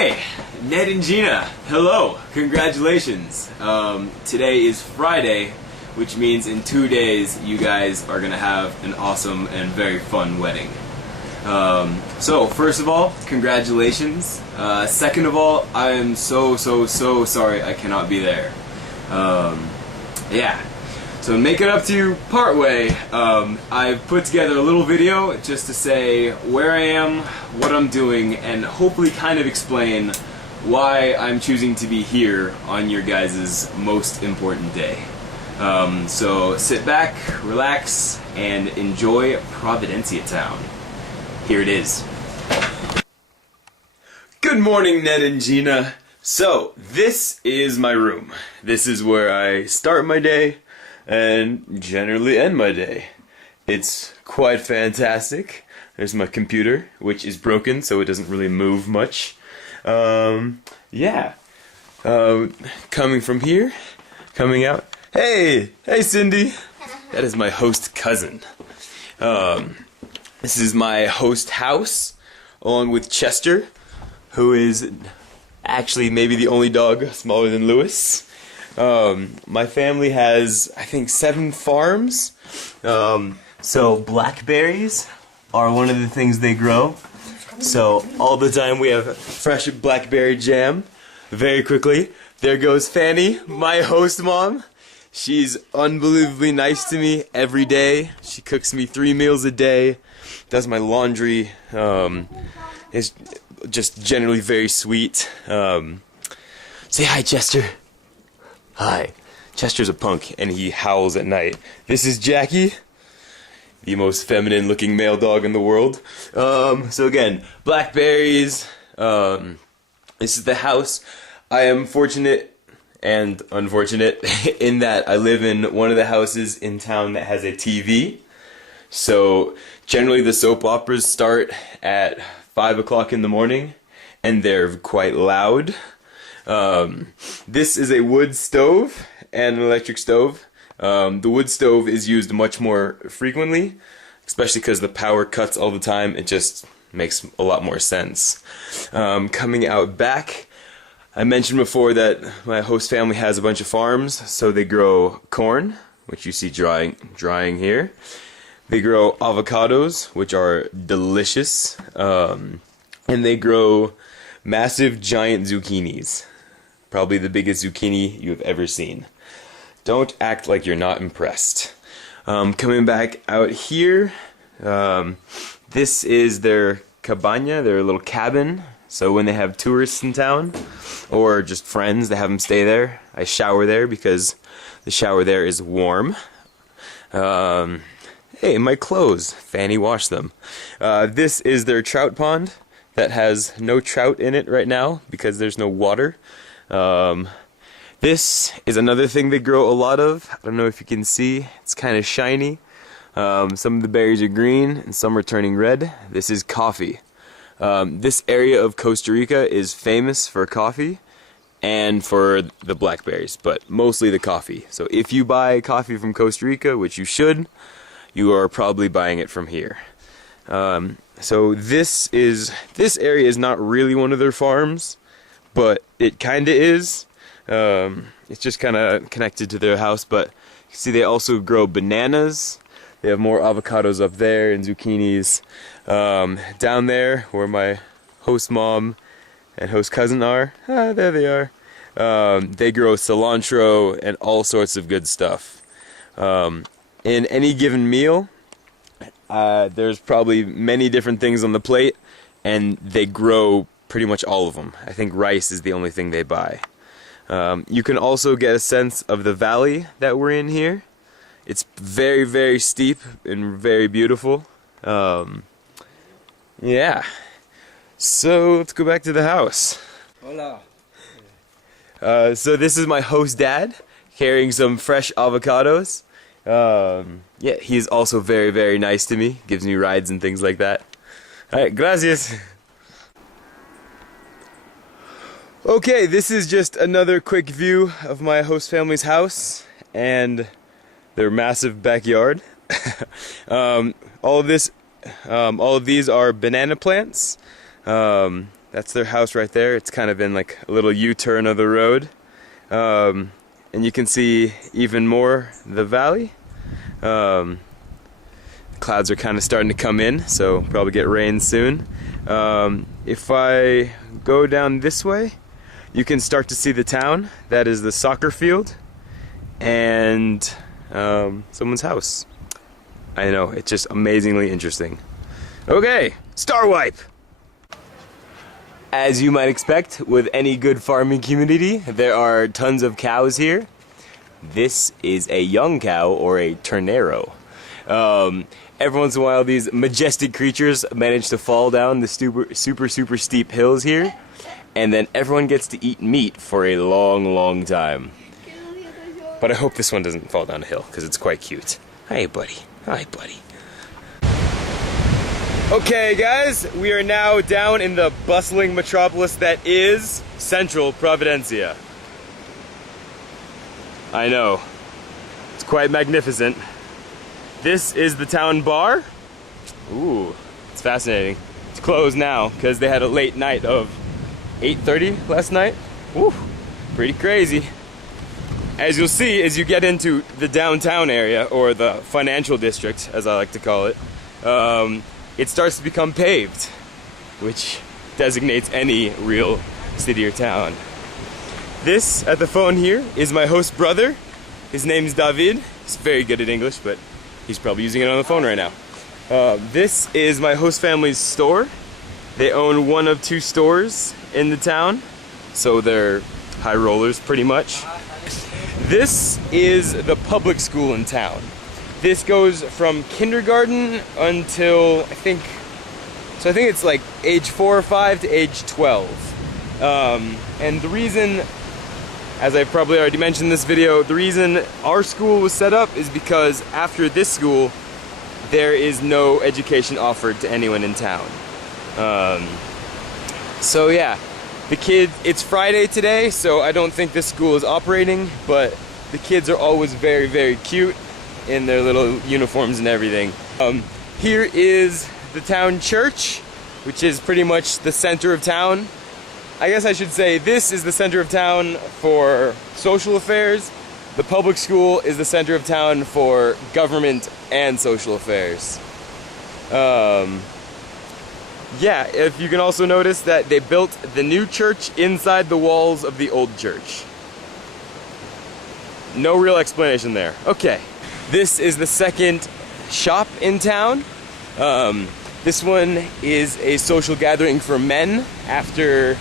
Hey, Ned and Gina, hello, congratulations. Today is Friday, which means in 2 days you guys are gonna have an awesome and very fun wedding. So first of all, congratulations. Second of all, I am so sorry I cannot be there. Yeah. So to make it up to you partway, I've put together a little video just to say where I am, what I'm doing, and hopefully kind of explain why I'm choosing to be here on your guys' most important day. So sit back, relax, and enjoy Providencia Town. Here it is. Good morning, Ned and Gina. So, this is my room. This is where I start my day and generally end my day. It's quite fantastic. There's my computer, which is broken, so it doesn't really move much. Yeah. Coming from here, coming out. Hey Cindy! That is my host cousin. This is my host house, along with Chester, who is actually maybe the only dog smaller than Lewis. My family has, I think, 7 farms. So blackberries are one of the things they grow. So all the time we have fresh blackberry jam. Very quickly, there goes Fanny, my host mom. She's unbelievably nice to me every day. She cooks me 3 meals a day, does my laundry, is just generally very sweet. Say hi, Chester. Hi. Chester's a punk, and he howls at night. This is Jackie, the most feminine looking male dog in the world. So again, blackberries. This is the house. I am fortunate and unfortunate in that I live in one of the houses in town that has a TV. So generally the soap operas start at 5 o'clock in the morning, and they're quite loud. This is a wood stove and an electric stove. The wood stove is used much more frequently, especially because the power cuts all the time. It just makes a lot more sense. Coming out back, I mentioned before that my host family has a bunch of farms, so they grow corn, which you see drying here. They grow avocados, which are delicious, and they grow massive giant zucchinis. Probably the biggest zucchini you have ever seen. Don't act like you're not impressed. Coming back out here, this is their cabana, their little cabin. So when they have tourists in town, or just friends, they have them stay there. I shower there because the shower there is warm. Hey, my clothes. Fanny washed them. This is their trout pond that has no trout in it right now because there's no water. This is another thing they grow a lot of. I don't know if you can see. It's kind of shiny. Some of the berries are green and some are turning red. This is coffee. This area of Costa Rica is famous for coffee and for the blackberries, but mostly the coffee. So if you buy coffee from Costa Rica, which you should, you are probably buying it from here. So this area is not really one of their farms, but it kinda is. It's just kinda connected to their house, but you see they also grow bananas. They have more avocados up there and zucchinis. Down there where my host mom and host cousin are, there they are. They grow cilantro and all sorts of good stuff. In any given meal, there's probably many different things on the plate, and they grow pretty much all of them. I think rice is the only thing they buy. You can also get a sense of the valley that we're in here. It's very steep and very beautiful. Yeah. So let's go back to the house. Hola. So this is my host dad carrying some fresh avocados. Yeah, he's also very nice to me. Gives me rides and things like that. Alright, gracias. Okay, this is just another quick view of my host family's house and their massive backyard. All of these are banana plants. That's That's their house right there. It's kind of in like a little U-turn of the road. And you can see even more the valley. The clouds are kind of starting to come in, so probably get rain soon. If I go down this way, you can start to see the town. That is the soccer field and someone's house. I know, it's just amazingly interesting. Okay, star wipe! As you might expect with any good farming community, there are tons of cows here. This is a young cow, or a ternero. Every once in a while these majestic creatures manage to fall down the super steep hills here, and then everyone gets to eat meat for a long time. But I hope this one doesn't fall down a hill, because it's quite cute. Hi buddy, hi buddy. Okay guys, we are now down in the bustling metropolis that is Central Providencia. I know, it's quite magnificent. This is the town bar. Ooh, it's fascinating. It's closed now because they had a late night of 8:30 last night. Woo, pretty crazy. As you'll see as you get into the downtown area, or the financial district as I like to call it, it starts to become paved, which designates any real city or town. This at the phone here is my host brother. His name's David. He's very good at English, but he's probably using it on the phone right now. This is my host family's store. They own one of 2 stores in the town, so they're high rollers pretty much. This is the public school in town. This goes from kindergarten until I think it's like age 4 or 5 to age 12. And the reason, as I've probably already mentioned in this video, the reason our school was set up is because after this school, there is no education offered to anyone in town. So yeah, it's Friday today, so I don't think this school is operating, but the kids are always very cute in their little uniforms and everything. Here is the town church, which is pretty much the center of town. I guess I should say this is the center of town for social affairs. The public school is the center of town for government and social affairs. Yeah, if you can also notice that they built the new church inside the walls of the old church. No real explanation there. Okay, this is the second shop in town. This one is a social gathering for men after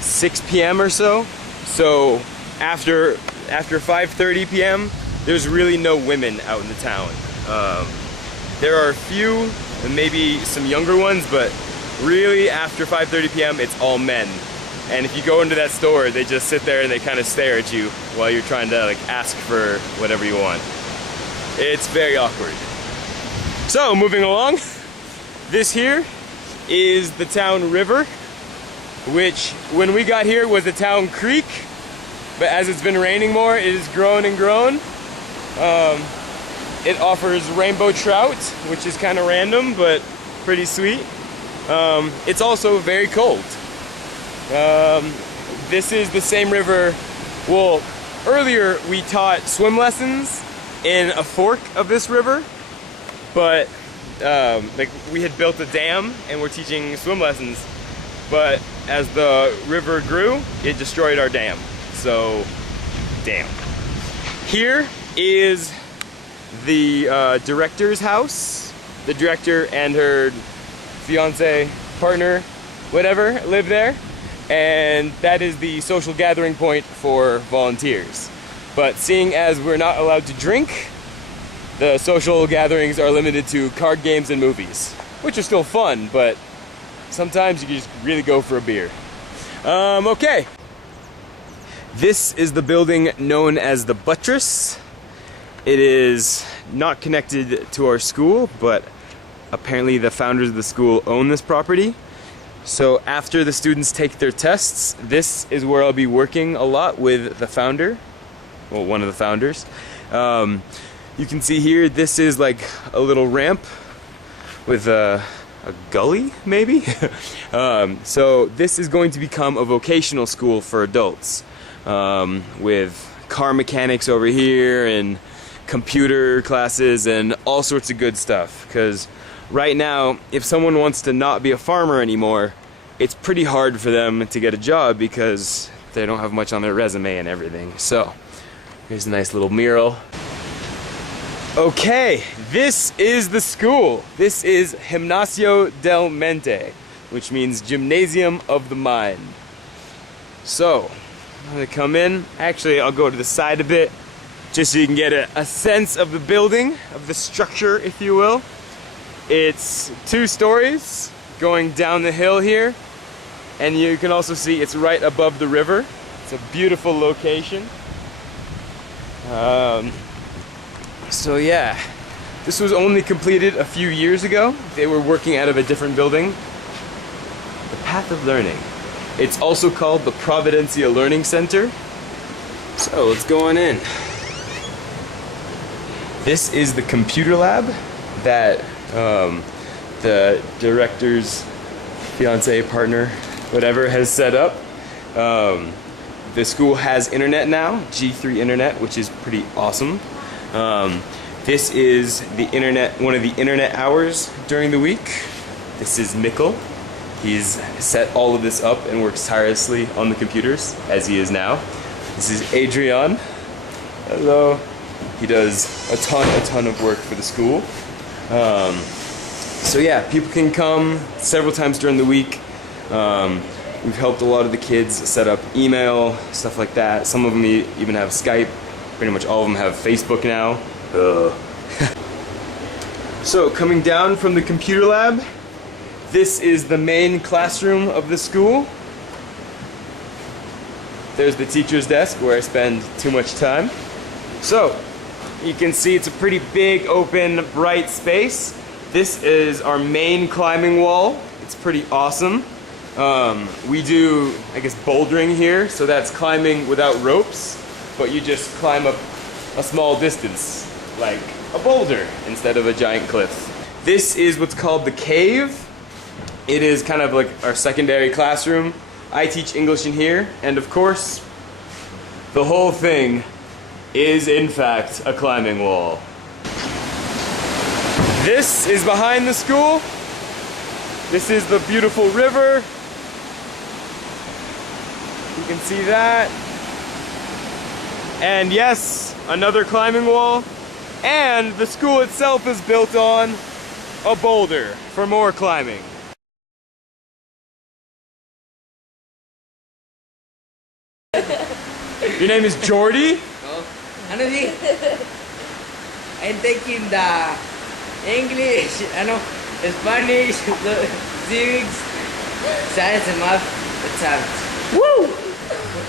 6 p.m. or so. So after 5:30 p.m., there's really no women out in the town. There are a few, and maybe some younger ones, but really after 5:30 p.m. it's all men. And if you go into that store, they just sit there and they kind of stare at you while you're trying to like ask for whatever you want. It's very awkward. So moving along, this here is the town river, which when we got here was the town creek, but as it's been raining more, it has grown and grown. It offers rainbow trout, which is kind of random, but pretty sweet. It's also very cold. This is the same river. Well, earlier we taught swim lessons in a fork of this river, but like we had built a dam and we're teaching swim lessons, but as the river grew, it destroyed our dam. So, damn. Here is the director's house. The director and her fiance, partner, whatever, live there. And that is the social gathering point for volunteers. But seeing as we're not allowed to drink, the social gatherings are limited to card games and movies, which are still fun, but sometimes you can just really go for a beer. Okay. This is the building known as the Buttress. It is not connected to our school, but apparently the founders of the school own this property. So after the students take their tests, this is where I'll be working a lot with the founder, well, one of the founders. You can see here, this is like a little ramp with a a gully, maybe? So this is going to become a vocational school for adults, with car mechanics over here and computer classes and all sorts of good stuff. Because right now, if someone wants to not be a farmer anymore, it's pretty hard for them to get a job because they don't have much on their resume and everything. So here's a nice little mural. Okay, this is the school. This is Gimnasio del Mente, which means Gymnasium of the Mind. So, I'm gonna come in. Actually, I'll go to the side a bit, just so you can get a sense of the building, of the structure, if you will. It's 2 stories going down the hill here, and you can also see it's right above the river. It's a beautiful location. So yeah, this was only completed a few years ago. They were working out of a different building. The Path of Learning. It's also called the Providencia Learning Center. So let's go on in. This is the computer lab that the director's fiance, partner, whatever, has set up. The school has internet now, G3 internet, which is pretty awesome. This is the internet, one of the internet hours during the week. This is Mikkel. He's set all of this up and works tirelessly on the computers, as he is now. This is Adrian. Hello. He does a ton of work for the school. So yeah, people can come several times during the week. We've helped a lot of the kids set up email, stuff like that. Some of them even have Skype. Pretty much all of them have Facebook now. So coming down from the computer lab, this is the main classroom of the school. There's the teacher's desk where I spend too much time. So you can see it's a pretty big, open, bright space. This is our main climbing wall. It's pretty awesome. We do, I guess, bouldering here, so that's climbing without ropes, but you just climb up a small distance, like a boulder, instead of a giant cliff. This is what's called the cave. It is kind of like our secondary classroom. I teach English in here, and of course, the whole thing is in fact a climbing wall. This is behind the school. This is the beautiful river. You can see that. And yes, another climbing wall. And the school itself is built on a boulder for more climbing. Your name is Jordy? Oh. Ano di? I'm taking the English, Spanish, civics, science and math exams. Woo!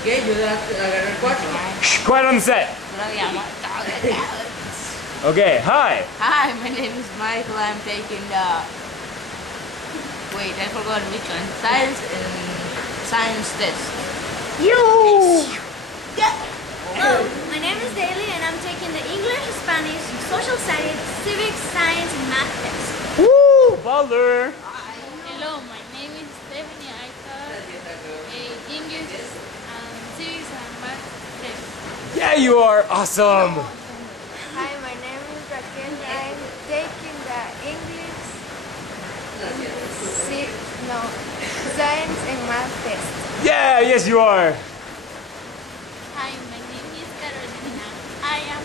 Okay, you have to agarrar 4. Shh, quiet on the set. Okay, hi. Hi, my name is Michael. I'm taking the... Wait, I forgot which one. Science test. You! Yeah. Oh, my name is Daly and I'm taking the English, Spanish, Social Studies, Civics, Science and Math test. Woo! Baller! Hello, my name is Stephanie. I taught English and Civics and Math test. Yeah, you are awesome! Hi, my name is Raquel. I'm taking the English, Science and Math test. Yeah, yes you are! Hi, my name is Carolina. I am